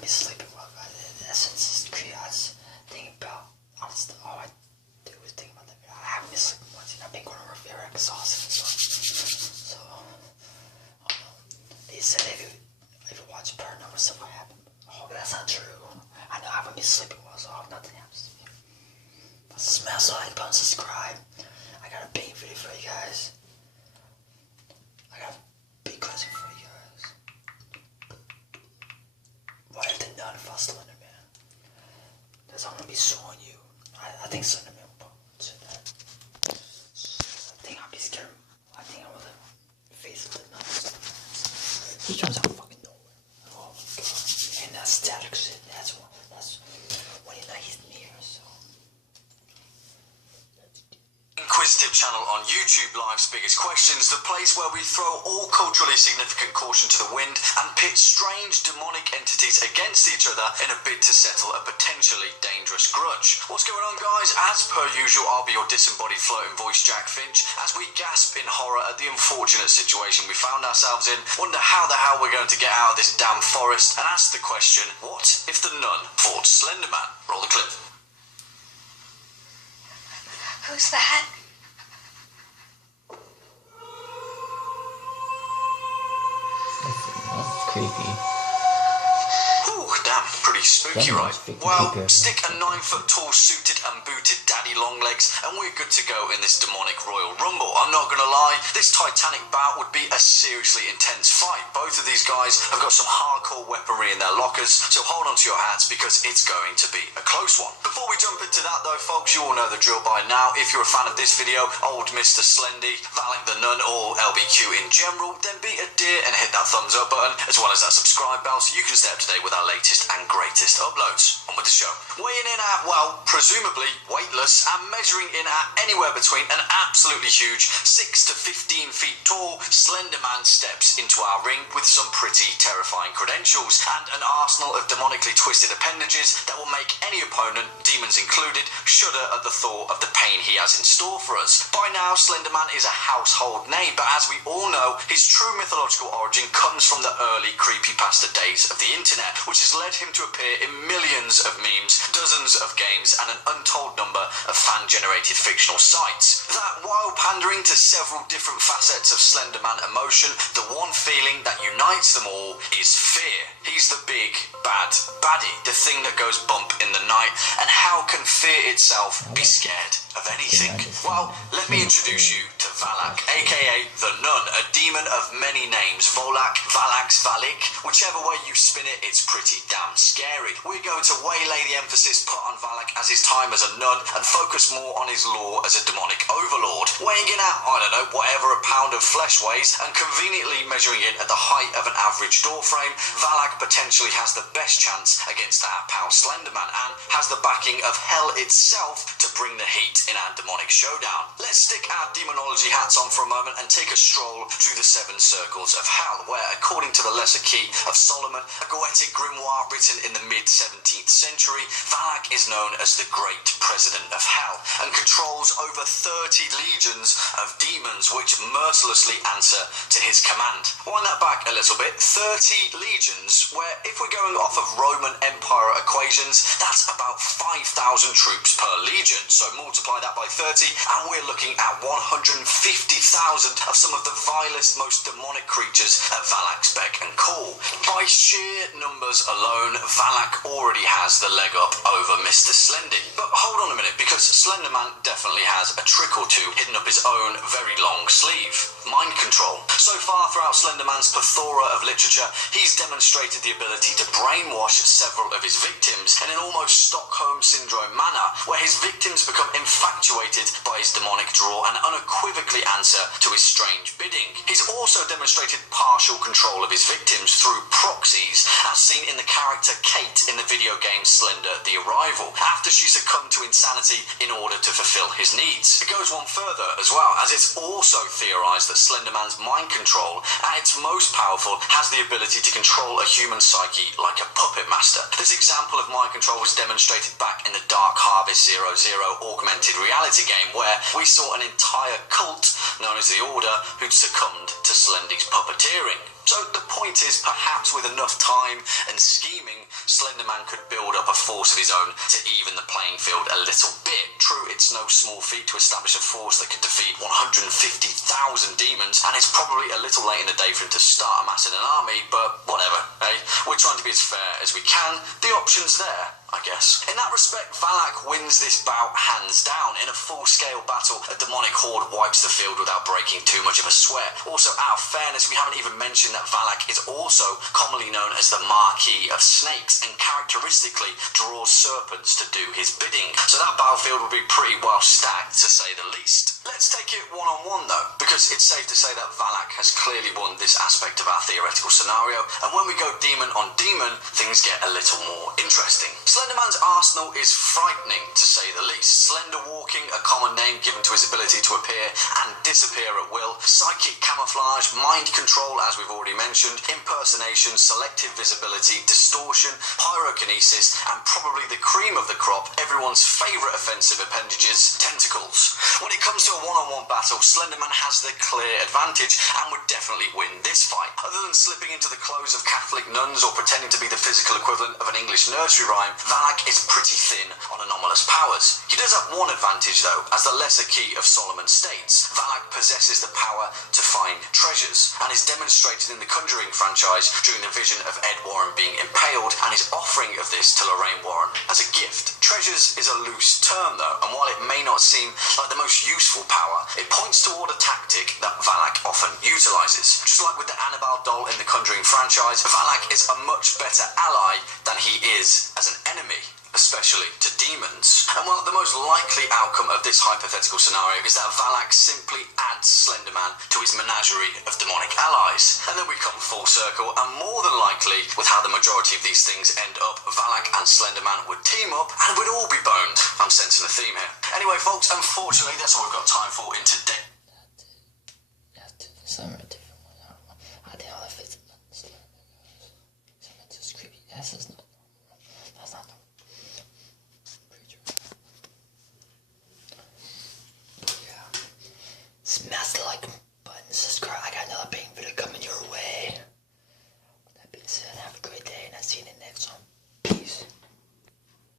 haven't been sleeping well, guys. Since GREAAT's thing about all I do is think about that. I haven't been sleeping much, and I've been going over very exhausted and stuff. So, they said if you watch Paranormal stuff, what happened? Oh, that's not true. I know I haven't been sleeping well, so I have nothing else to do. Smash the like button, subscribe. I got a big video for you guys. I got a big question for you guys. What if the nun fought Slenderman? That's what I'm gonna be showing you. I think Slenderman will do that. I think I'll be scared. I think I will face the nun. He comes out fucking nowhere. Oh my god. And that static shit, that's when he's near, so. Inquisitive channel on YouTube, Life's Biggest Questions, the place where we throw all culturally significant caution to the wind and pit strange demonic entities against each other in a bid to settle a potentially dangerous grudge. What's going on, guys? As per usual, I'll be your disembodied floating voice, Jack Finch, as we gasp in horror at the unfortunate situation we found ourselves in, wonder how the hell we're going to get out of this damn forest, and ask the question, what if the nun fought Slenderman? Roll the clip. Who's that? That's creepy. Ooh, damn, pretty spooky, right? Well, stick a 9-foot-tall suited and booted daddy longlegs and we're good to go in this demonic Royal Rumble. I'm not gonna lie, this titanic bout would be a seriously intense fight. Both of these guys have got some hardcore weaponry in their lockers, so hold on to your hats because it's going to be a close one. Before we jump into that though, folks, you all know the drill by now. If you're a fan of this video, old Mr. Slendy, Valak the Nun, or LBQ in general, then be a dear and hit that thumbs up button, as well as that subscribe bell, so you can stay up to date with our latest and greatest uploads. On with the show. Weighing in at, well, presumably weightless and measuring in at anywhere between an absolutely huge 6 to 15 feet tall, Slenderman steps into our ring with some pretty terrifying credentials and an arsenal of demonically twisted appendages that will make any opponent, demons included, shudder at the thought of the pain he has in store for us. By now, Slenderman is a household name, but as we all know, his true mythological origin comes from the early creepypasta days of the internet, which has led him to appear in millions of memes, dozens of games, and an untold number of fan-generated fictional sites. That, while pandering to several different facets of Slenderman emotion, the one feeling that unites them all is fear. He's the big, bad baddie, the thing that goes bump in the night, and how can fear itself be scared of anything? Well, let me introduce you to Valak, aka the Nun, a demon of many names. Volak, Valax, Valik, whichever way you spin it, it's pretty damn scary. We're going to waylay the emphasis put on Valak as his time as a nun and focus more on his lore as a demonic overlord. Weighing in at, I don't know, whatever a pound of flesh weighs, and conveniently measuring in at the height of an average door frame, Valak potentially has the best chance against our pal Slenderman and has the backing of hell itself to bring the heat in our demonic showdown. Let's stick our demonology hats on for a moment and take a stroll through the 7 circles of hell, where, according to the Lesser Key of Solomon, a Goetic grimoire written in the mid-17th century, Valak is known as the Great President of Hell and controls over 30 legions of demons which mercilessly answer to his command. Wind that back a little bit, 30 legions, where if we're going off of Roman Empire equations, that's about 5,000 troops per legion. So multiply that by 30 and we're looking at 150,000 of some of the vilest, most demonic creatures at Valak's beck and call. By sheer numbers alone, Valak already has the leg up over Mr. Slendy. But hold on a minute, because Slenderman definitely has a trick or two hidden up his own very long sleeve. Mind control. So far throughout Slenderman's plethora of literature, he's demonstrated the ability to brainwash several of his victims in an almost Stockholm Syndrome manner, where his victims become infatuated by his demonic draw and unequivocally answer to his strange bidding. He's also demonstrated partial control of his victims through proxies, as seen in the character Kate in the video game Slender the Arrival, after she succumbed to insanity in order to fulfill his needs. It goes one further as well, as it's also theorized that Slenderman's mind control, at its most powerful, has the ability to control a human psyche like a puppet master. This example of mind control was demonstrated back in the Dark Harvest 00 augmented reality game, where we saw an entire cult known as the Order who'd succumbed to Slendy's puppeteering. So the point is, perhaps with enough time and scheming, Slenderman could build up a force of his own to even the playing field a little bit. True, it's no small feat to establish a force that could defeat 150,000 demons, and it's probably a little late in the day for him to start amassing an army, but whatever, eh? We're trying to be as fair as we can. The option's there, I guess. In that respect, Valak wins this bout hands down. In a full-scale battle, a demonic horde wipes the field without breaking too much of a sweat. Also, out of fairness, we haven't even mentioned that Valak is also commonly known as the Marquis of Snakes, and characteristically draws serpents to do his bidding. So that battlefield will be pretty well stacked, to say the least. Let's take it one-on-one, though, because it's safe to say that Valak has clearly won this aspect of our theoretical scenario, and when we go demon on demon, things get a little more interesting. Slenderman's arsenal is frightening, to say the least. Slender walking, a common name given to his ability to appear and disappear at will, psychic camouflage, mind control, as we've already mentioned, impersonation, selective visibility, distortion, pyrokinesis, and probably the cream of the crop, everyone's favourite offensive appendages, tentacles. When it comes to a one-on-one battle, Slenderman has the clear advantage and would definitely win this fight. Other than slipping into the clothes of Catholic nuns or pretending to be the physical equivalent of an English nursery rhyme, Valak is pretty thin on anomalous powers. He does have one advantage though, as the lesser key of Solomon states. Valak possesses the power to find treasures, and is demonstrated in the Conjuring franchise during the vision of Ed Warren being impaled, and his offering of this to Lorraine Warren as a gift. Treasures is a loose term though, and while it may not seem like the most useful power, it points toward a tactic that Valak often utilises. Just like with the Annabelle doll in the Conjuring franchise, Valak is a much better ally than he is as an enemy, especially to demons. And well, the most likely outcome of this hypothetical scenario is that Valak simply adds Slenderman to his menagerie of demonic allies. And then we come full circle, and more than likely, with how the majority of these things end up, Valak and Slenderman would team up and we'd all be boned. I'm sensing a theme here. Anyway, folks, unfortunately, that's all we've got time for in today. Some are different ones. I think all the fits in Slender. Some are just creepy. That's just not normal. That's not normal. Pretty true. Yeah. Smash the like button, subscribe. I got another pink video coming your way. With that being said, have a great day, and I'll see you in the